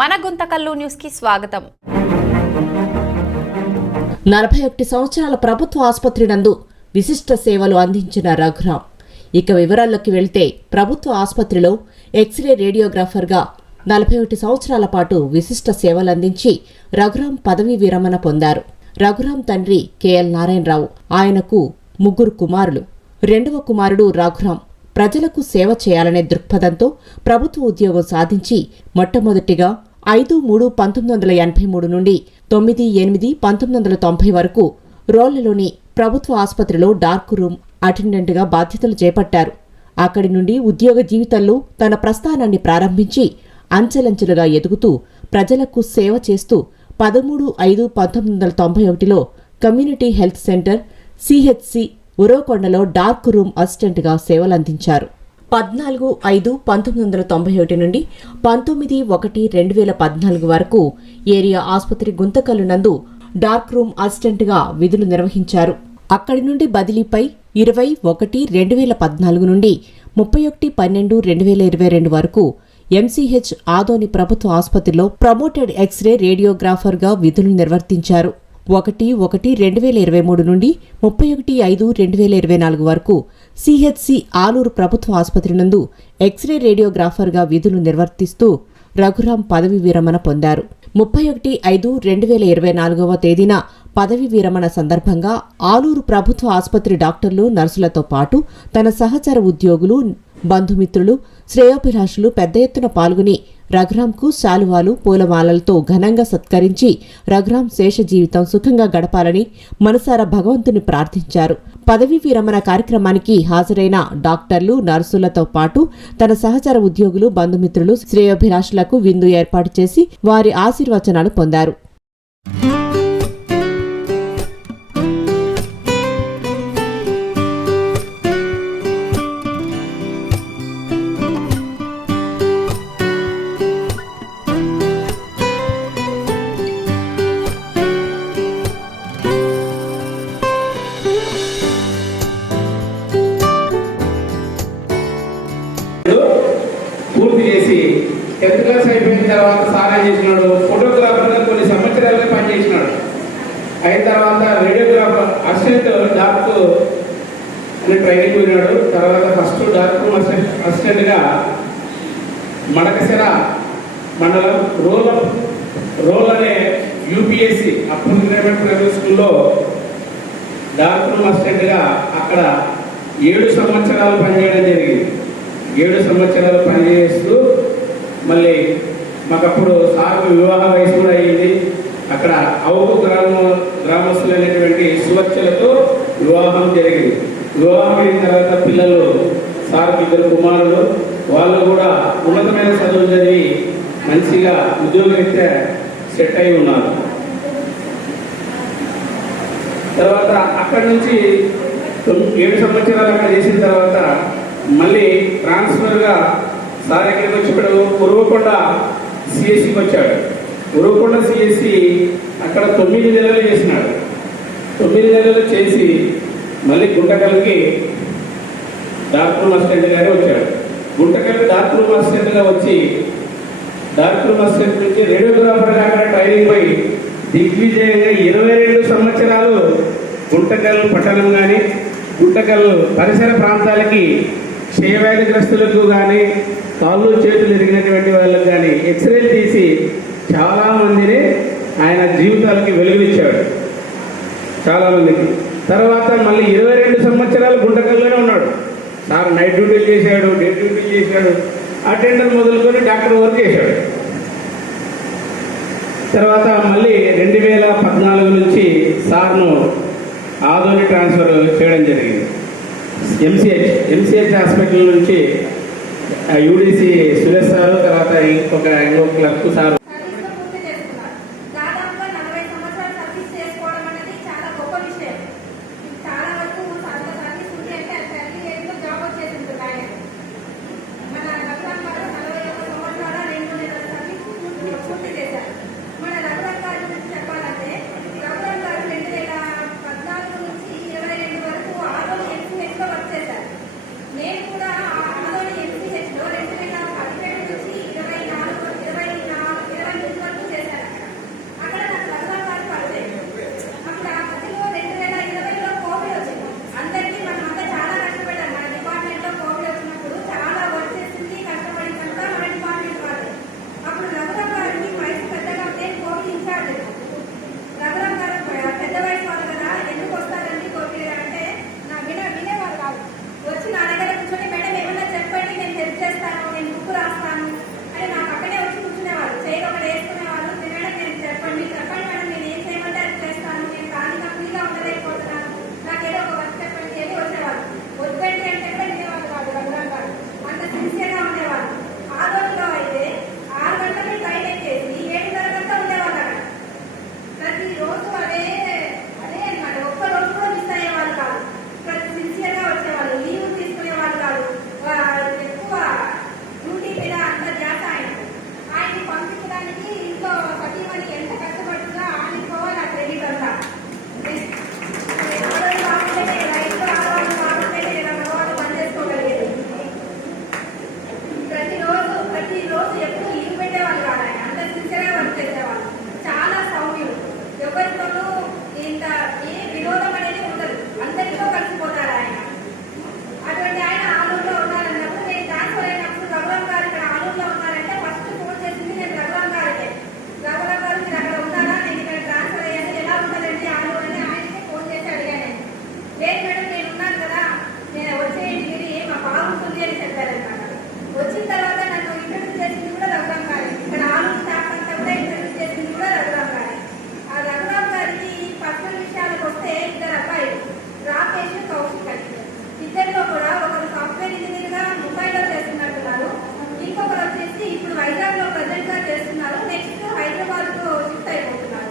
మన గుంతకల్లు న్యూస్ కి స్వాగతం. 41 సంవత్సరాల ప్రభుత్వ ఆసుపత్రి నందు విశిష్ట సేవలు అందించిన రఘురాం. ఇక వివరాల్లోకి వెళ్తే ప్రభుత్వ ఆసుపత్రిలో ఎక్స్రే రేడియోగ్రాఫర్గా 41 సంవత్సరాల పాటు విశిష్ట సేవలు అందించి రఘురాం పదవీ విరమణ పొందారు. రఘురాం తండ్రి కెఎల్ నారాయణరావు. ఆయనకు 3 కుమారులు. రెండవ కుమారుడు రఘురాం ప్రజలకు సేవ చేయాలనే దృక్పథంతో ప్రభుత్వ ఉద్యోగం సాధించి మొట్టమొదటిగా 5/3/1983 నుండి 9/8/1990 వరకు రోళ్లలోని ప్రభుత్వ ఆసుపత్రిలో డార్క్ రూమ్ అటెండెంట్గా బాధ్యతలు చేపట్టారు. అక్కడి నుండి ఉద్యోగ జీవితంలో తన ప్రస్థానాన్ని ప్రారంభించి అంచెలంచెలుగా ఎదుగుతూ ప్రజలకు సేవ చేస్తూ 13/5/1991లో కమ్యూనిటీ హెల్త్ సెంటర్ సిహెచ్సి ఉరవకొండలో డార్క్ రూమ్ అసిస్టెంట్గా సేవలందించారు. 14/5/1991 నుండి 19/1/2014 వరకు ఏరియా ఆసుపత్రి గుంతకల్లు నందు డార్క్ రూమ్ అసిస్టెంట్గా విధులు నిర్వహించారు. అక్కడి నుండి బదిలీపై 20/1/2014 నుండి 31/12/2022 వరకు ఎంసీహెచ్ ఆదోని ప్రభుత్వ ఆసుపత్రిలో ప్రమోటెడ్ ఎక్స్రే రేడియోగ్రాఫర్గా విధులు నిర్వర్తించారు. 1/1/2023 నుండి 31/5/2024 వరకు సిహెచ్సి ఆలూరు ప్రభుత్వ ఆసుపత్రి నందు ఎక్స్రే రేడియోగ్రాఫర్గా విధులు నిర్వర్తిస్తూ రఘురాం పదవి విరమణ పొందారు. 31/5/2024 తేదీన పదవి విరమణ సందర్భంగా ఆలూరు ప్రభుత్వ ఆసుపత్రి డాక్టర్లు, నర్సులతో పాటు తన సహచర ఉద్యోగులు, బంధుమిత్రులు, శ్రేయోభిలాషులు పెద్ద ఎత్తున పాల్గొని రఘురాంకు శాలువాలు, పూలమాలలతో ఘనంగా సత్కరించి రఘురాం శేష జీవితం సుఖంగా గడపాలని మనసారా భగవంతుని ప్రార్థించారు. పదవీ విరమణ కార్యక్రమానికి హాజరైన డాక్టర్లు, నర్సులతో పాటు తన సహచర ఉద్యోగులు, బంధుమిత్రులు, శ్రేయోభిలాషులకు విందు ఏర్పాటు చేసి వారి ఆశీర్వచనాలు పొందారు. పూర్తి చేసి 10th క్లాస్ అయిపోయిన తర్వాత సారా చేసినాడు. ఫోటోగ్రాఫర్గా కొన్ని సంవత్సరాలుగా పనిచేసినాడు. అయిన తర్వాత రేడియోగ్రాఫర్ అసిస్టెంట్ డాక్టర్ అని ట్రైనింగ్ పోయినాడు. తర్వాత ఫస్ట్ డాక్టర్ అసిస్టెంట్గా మడకశిర మండలం రోల్ అనే యూపీఎస్సి అప్పుడు ప్రైవేట్ స్కూల్లో డాక్టర్ అసిస్టెంట్గా అక్కడ 7 సంవత్సరాలు పనిచేయడం జరిగింది. 7 సంవత్సరాలు పనిచేస్తూ మళ్ళీ మాకప్పుడు సార్కు వివాహ వయసు కూడా అయ్యింది. అక్కడ అవుకు గ్రామస్తులైనటువంటి సువచ్చలతో వివాహం జరిగింది. వివాహం అయిన తర్వాత పిల్లలు, సార్కు 2 కుమారులు, వాళ్ళు కూడా ఉన్నతమైన చదువులు చదివి మంచిగా ఉద్యోగరీత్యా సెట్ అయి ఉన్నారు. తర్వాత అక్కడి నుంచి 7 సంవత్సరాలు అక్కడ చేసిన తర్వాత మళ్ళీ ట్రాన్స్ఫర్గా సార్ ఎక్కడికి వచ్చి ఇక్కడ ఉరవకొండ సిఎస్సికి వచ్చాడు. ఉరవకొండ సిఎస్సి అక్కడ 9 నెలలు చేసినాడు. 9 నెలలు చేసి మళ్ళీ గుంటకల్కి డార్క్ రూమ్ అసిస్టెంట్గానే వచ్చాడు. గుంటకల్కి డార్క్ రూమ్ అసిస్టెంట్గా వచ్చి డార్క్ రూమ్ అసిస్టెంట్ నుంచి రేడియోగ్రాఫర్గా అక్కడ ట్రైనింగ్ పోయి దిగ్విజయంగా 22 సంవత్సరాలు గుంటకల్ పట్టణం కానీ గుంటకల్ పరిసర ప్రాంతాలకి క్షయవ్యాధిగ్రస్తులకు కానీ, కాళ్ళు చేతులు ఎరిగినటువంటి వాళ్ళకు కానీ ఎక్స్రేలు తీసి చాలామందిని ఆయన జీవితాలకి వెలుగునిచ్చాడు, చాలామందికి. తర్వాత మళ్ళీ 22 సంవత్సరాలు గుంటకల్లోనే ఉన్నాడు. సార్ నైట్ డ్యూటీలు చేశాడు, డే డ్యూటీలు చేశాడు, అటెండర్ మొదలుకొని డాక్టర్ వర్క్ చేశాడు. తర్వాత మళ్ళీ 2014 నుంచి సార్ను ఆదోని ట్రాన్స్ఫర్ చేయడం జరిగింది. ఎంసీహెచ్ హాస్పిటల్ నుంచి యూడీసీ సురేష్ సారు, తర్వాత ఇంకొక క్లర్క్ సారు వైజాగ్లో ప్రజెంట్గా చేస్తున్నారు. నెక్స్ట్ హైదరాబాద్లో షిఫ్ట్ అయిపోతున్నారు.